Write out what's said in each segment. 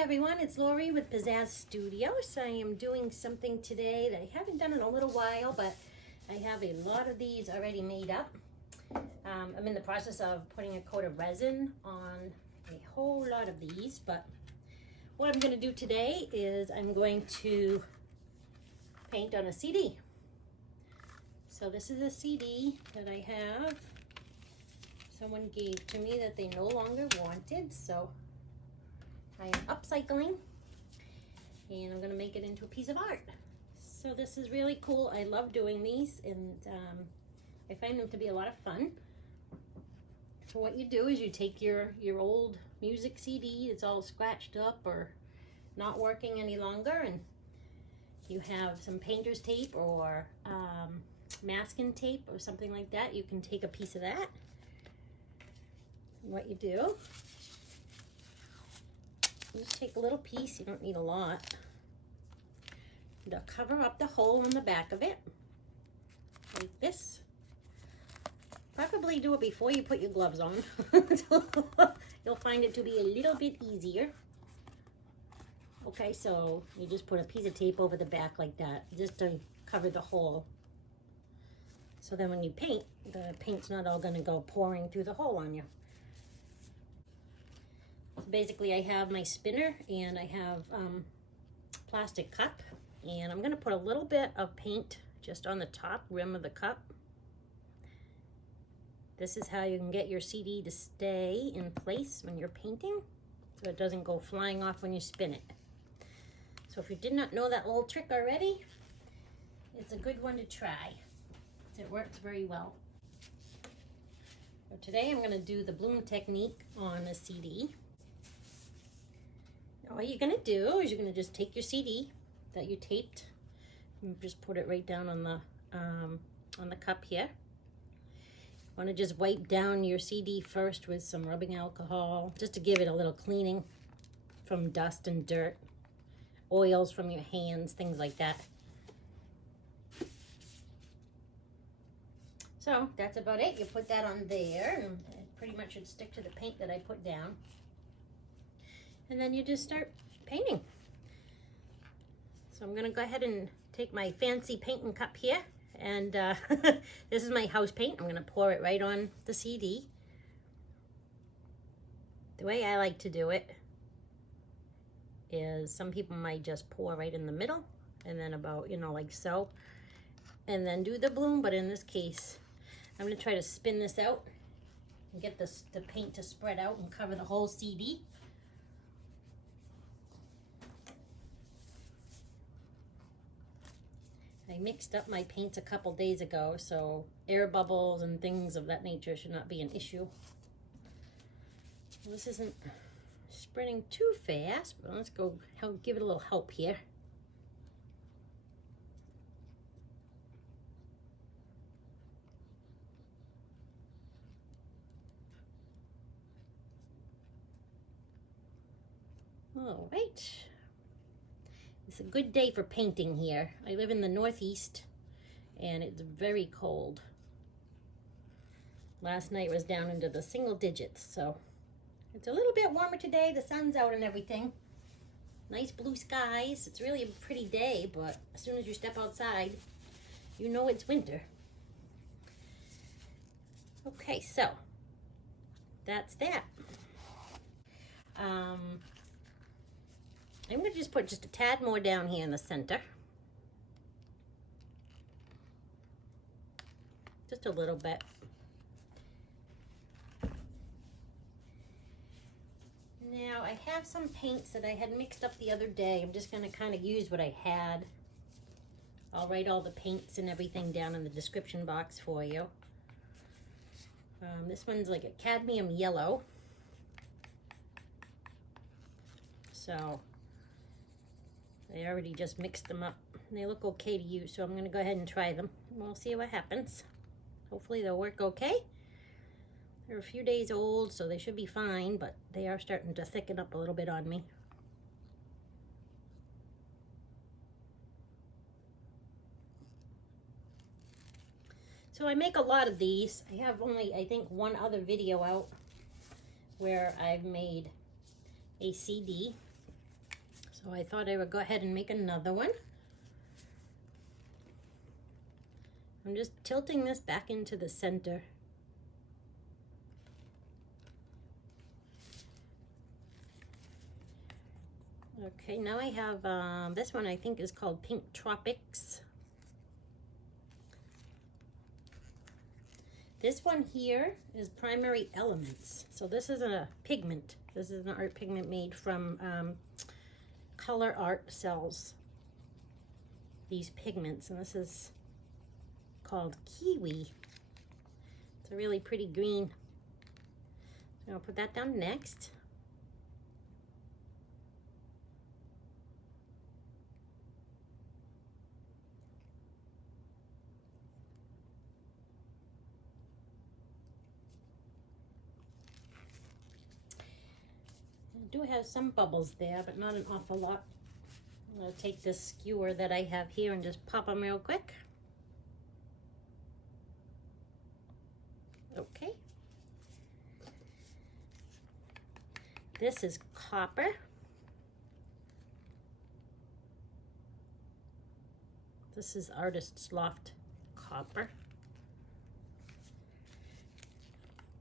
everyone, it's Lori with Pizazz Studios. I am doing something today that I haven't done in a little while, but I have a lot of these already made up. I'm in the process of putting a coat of resin on a whole lot of these, but what I'm going to do today is I'm going to paint on a CD. So this is a CD that I have. Someone gave to me that they no longer wanted, so I am upcycling and I'm going to make it into a piece of art. So this is really cool. I love doing these, and I find them to be a lot of fun. So what you do is you take your old music CD that's all scratched up or not working any longer, and you have some painter's tape or masking tape or something like that. You can take a piece of that. And what you do, you just take a little piece, you don't need a lot. They'll cover up the hole in the back of it, like this. Preferably do it before you put your gloves on. You'll find it to be a little bit easier. Okay, so you just put a piece of tape over the back like that, just to cover the hole. So then when you paint, the paint's not all gonna go pouring through the hole on you. Basically, I have my spinner and I have plastic cup, and I'm going to put a little bit of paint just on the top rim of the cup. This is how you can get your CD to stay in place when you're painting, so it doesn't go flying off when you spin it. So if you did not know that little trick already, it's a good one to try. It works very well. So today I'm going to do the bloom technique on a CD. All you're going to do is you're going to just take your CD that you taped and just put it right down on the cup here. You want to just wipe down your CD first with some rubbing alcohol, just to give it a little cleaning from dust and dirt, oils from your hands, things like that. So that's about it. You put that on there, and it pretty much should stick to the paint that I put down. And then you just start painting. So I'm gonna go ahead and take my fancy painting cup here, and this is my house paint. I'm gonna pour it right on the CD. The way I like to do it is, some people might just pour right in the middle, and then about, like so, and then do the bloom. But in this case, I'm gonna try to spin this out and get the paint to spread out and cover the whole CD. I mixed up my paints a couple days ago, so air bubbles and things of that nature should not be an issue. This isn't spreading too fast, but let's go give it a little help here. All right. It's a good day for painting here. I live in the Northeast and it's very cold. Last night was down into the single digits, so it's a little bit warmer today. The sun's out and everything. Nice blue skies. It's really a pretty day, but as soon as you step outside, you know it's winter. Okay, so that's that. I'm going to just put just a tad more down here in the center. Just a little bit. Now I have some paints that I had mixed up the other day. I'm just going to kind of use what I had. I'll write all the paints and everything down in the description box for you. This one's like a cadmium yellow. So I already just mixed them up. They look okay to use, so I'm going to go ahead and try them. We'll see what happens. Hopefully they'll work okay. They're a few days old, so they should be fine, but they are starting to thicken up a little bit on me. So I make a lot of these. I have only, I think, one other video out where I've made a CD So I thought I would go ahead and make another one. I'm just tilting this back into the center. Okay, now I have this one I think is called Pink Tropics. This one here is Primary Elements. So this is a pigment. This is an art pigment made from Color Art sells these pigments, and this is called Kiwi. It's a really pretty green. So I'll put that down next. I do have some bubbles there, but not an awful lot. I'm going to take this skewer that I have here and just pop them real quick. Okay. This is copper. This is Artist's Loft copper.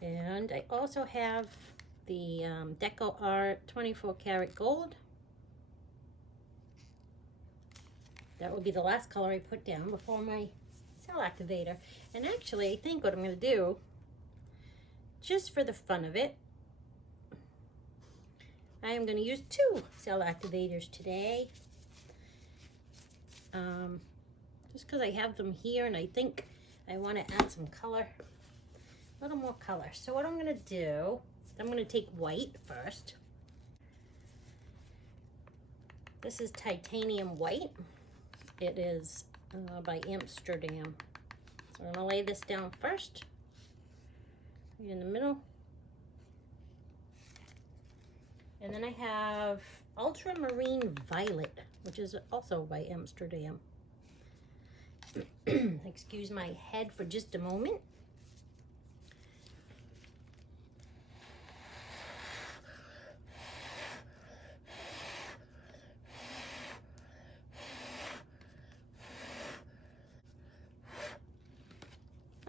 And I also have the Deco Art 24 karat gold. That will be the last color I put down before my cell activator. And actually, I think what I'm going to do, just for the fun of it, I am going to use 2 cell activators today. Just because I have them here and I think I want to add some color, a little more color. So what I'm going to do, I'm going to take white first. This is titanium white. It is by Amsterdam. So I'm going to lay this down first, right in the middle. And then I have Ultramarine Violet, which is also by Amsterdam. Excuse my head for just a moment.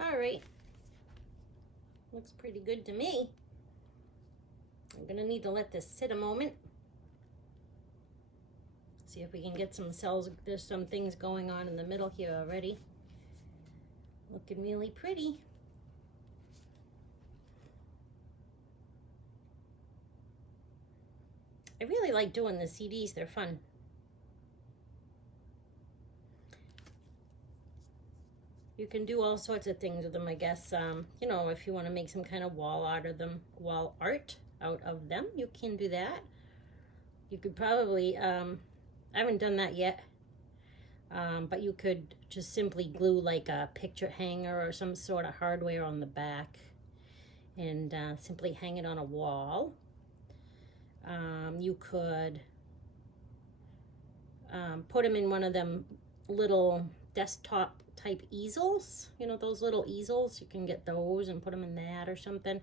All right, looks pretty good to me. I'm gonna need to let this sit a moment. See if we can get some cells. There's some things going on in the middle here already. Looking really pretty. I really like doing the CDs, they're fun. You can do all sorts of things with them, I guess. You know, if you want to make some kind of wall art of them, wall art out of them, you can do that. You could probably, I haven't done that yet, but you could just simply glue like a picture hanger or some sort of hardware on the back and simply hang it on a wall. You could put them in one of them little desktop type easels, you know, those little easels. You can get those and put them in that or something.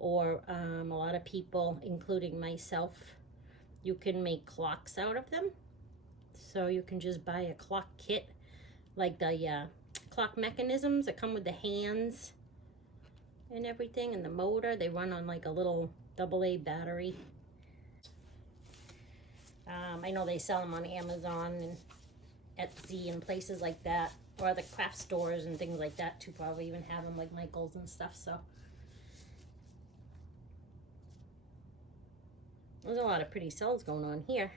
Or a lot of people, including myself, you can make clocks out of them. So you can just buy a clock kit, like the clock mechanisms that come with the hands and everything, and the motor. They run on like a little AA battery. I know they sell them on Amazon and Etsy and places like that, or the craft stores and things like that too. Probably even have them, like Michael's and stuff. So there's a lot of pretty cells going on here.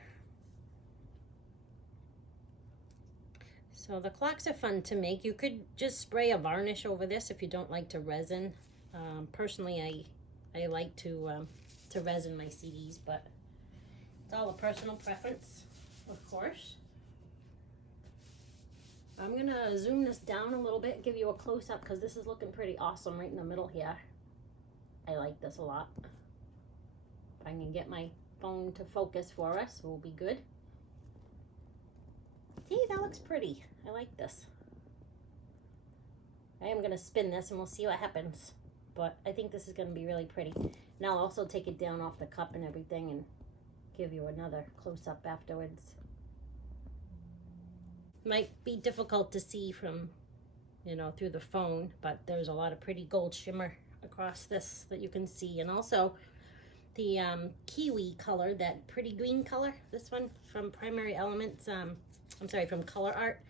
So the clocks are fun to make. You could just spray a varnish over this if you don't like to resin. Personally, I like to resin my CDs, but it's all a personal preference, of course. I'm gonna zoom this down a little bit, give you a close-up, because this is looking pretty awesome right in the middle here. I like this a lot. If I can get my phone to focus for us, we'll be good. See, that looks pretty. I like this. I am gonna spin this and we'll see what happens. But I think this is gonna be really pretty. Now I'll also take it down off the cup and everything and give you another close-up afterwards. Might be difficult to see from, you know, through the phone, but there's a lot of pretty gold shimmer across this that you can see. And also the Kiwi color, that pretty green color, this one from Primary Elements, I'm sorry, from Color Art.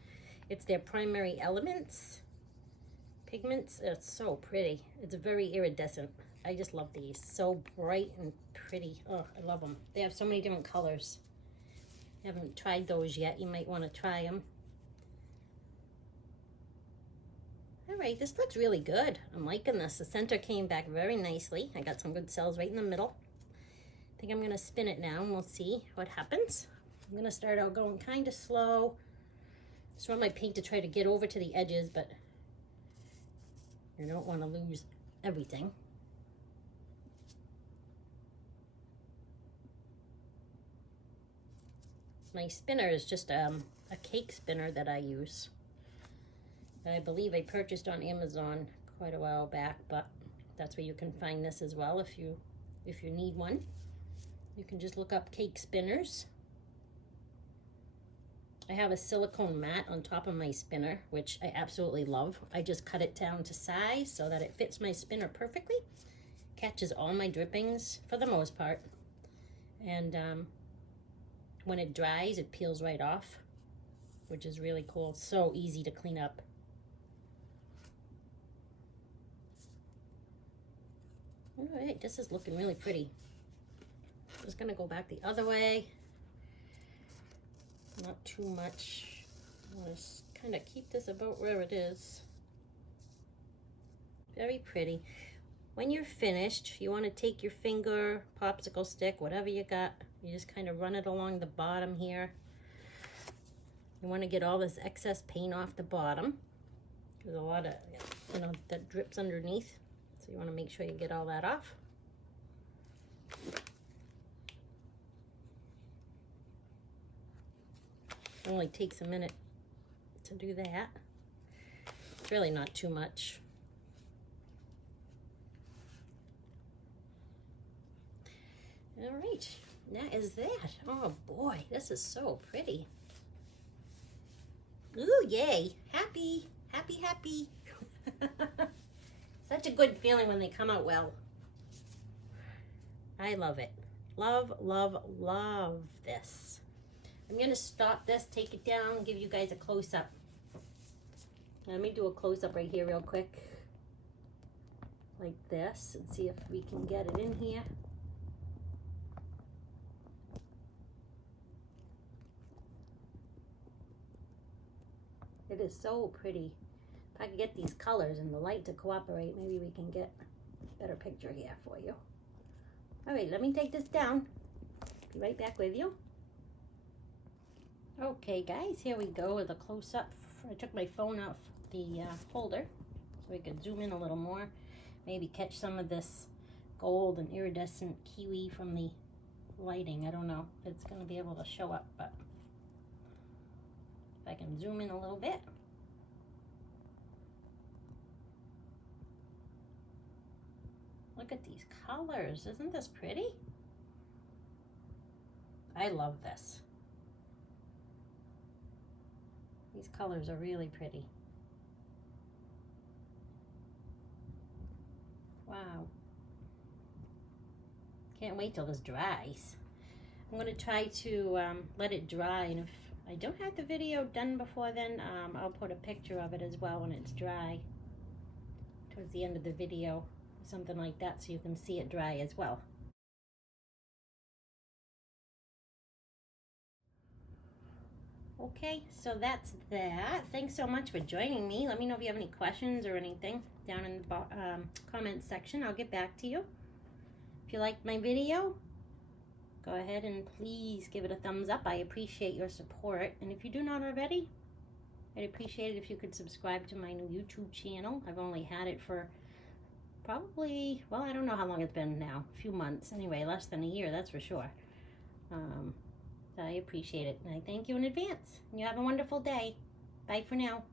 It's their Primary Elements pigments. It's so pretty. It's very iridescent. I just love these. So bright and pretty. Oh, I love them. They have so many different colors. If you haven't tried those yet, you might want to try them. All right, this looks really good. I'm liking this. The center came back very nicely. I got some good cells right in the middle. I think I'm gonna spin it now and we'll see what happens. I'm gonna start out going kind of slow. Just want my paint to try to get over to the edges, but you don't want to lose everything. My spinner is just a cake spinner that I use. I believe I purchased on Amazon quite a while back, but that's where you can find this as well if you need one. You can just look up cake spinners. I have a silicone mat on top of my spinner, which I absolutely love. I just cut it down to size so that it fits my spinner perfectly. Catches all my drippings for the most part. And when it dries, it peels right off, which is really cool. It's so easy to clean up. All right, this is looking really pretty. Just gonna go back the other way. Not too much. I want to kind of keep this about where it is. Very pretty. When you're finished, you want to take your finger, popsicle stick, whatever you got. You just kind of run it along the bottom here. You want to get all this excess paint off the bottom. There's a lot of, you know, that drips underneath. So you want to make sure you get all that off. It only takes a minute to do that. It's really not too much. All right, that is that. Oh boy, this is so pretty. Ooh, yay, happy, happy, happy. Such a good feeling when they come out well. I love it. Love, love, love this. I'm gonna stop this, take it down, give you guys a close-up. Let me do a close-up right here real quick. Like this, and see if we can get it in here. It is so pretty. If I could get these colors and the light to cooperate, maybe we can get a better picture here for you. All right, let me take this down. Be right back with you. Okay guys, here we go with a close-up. I took my phone off the holder so we could zoom in a little more. Maybe catch some of this gold and iridescent kiwi from the lighting. I don't know if it's going to be able to show up, but if I can zoom in a little bit. Look at these colors. Isn't this pretty? I love this. These colors are really pretty. Wow. Can't wait till this dries. I'm going to try to let it dry, and if I don't have the video done before then, I'll put a picture of it as well when it's dry. Towards the end of the video, something like that, so you can see it dry as well. Okay, so that's that. Thanks so much for joining me. Let me know if you have any questions or anything down in the comments section. I'll get back to you. If you liked my video, go ahead and please give it a thumbs up. I appreciate your support. And if you do not already, I'd appreciate it if you could subscribe to my new YouTube channel. I've only had it for probably, well, I don't know how long it's been now. A few months. Anyway, less than a year, that's for sure. I appreciate it, and I thank you in advance. You have a wonderful day. Bye for now.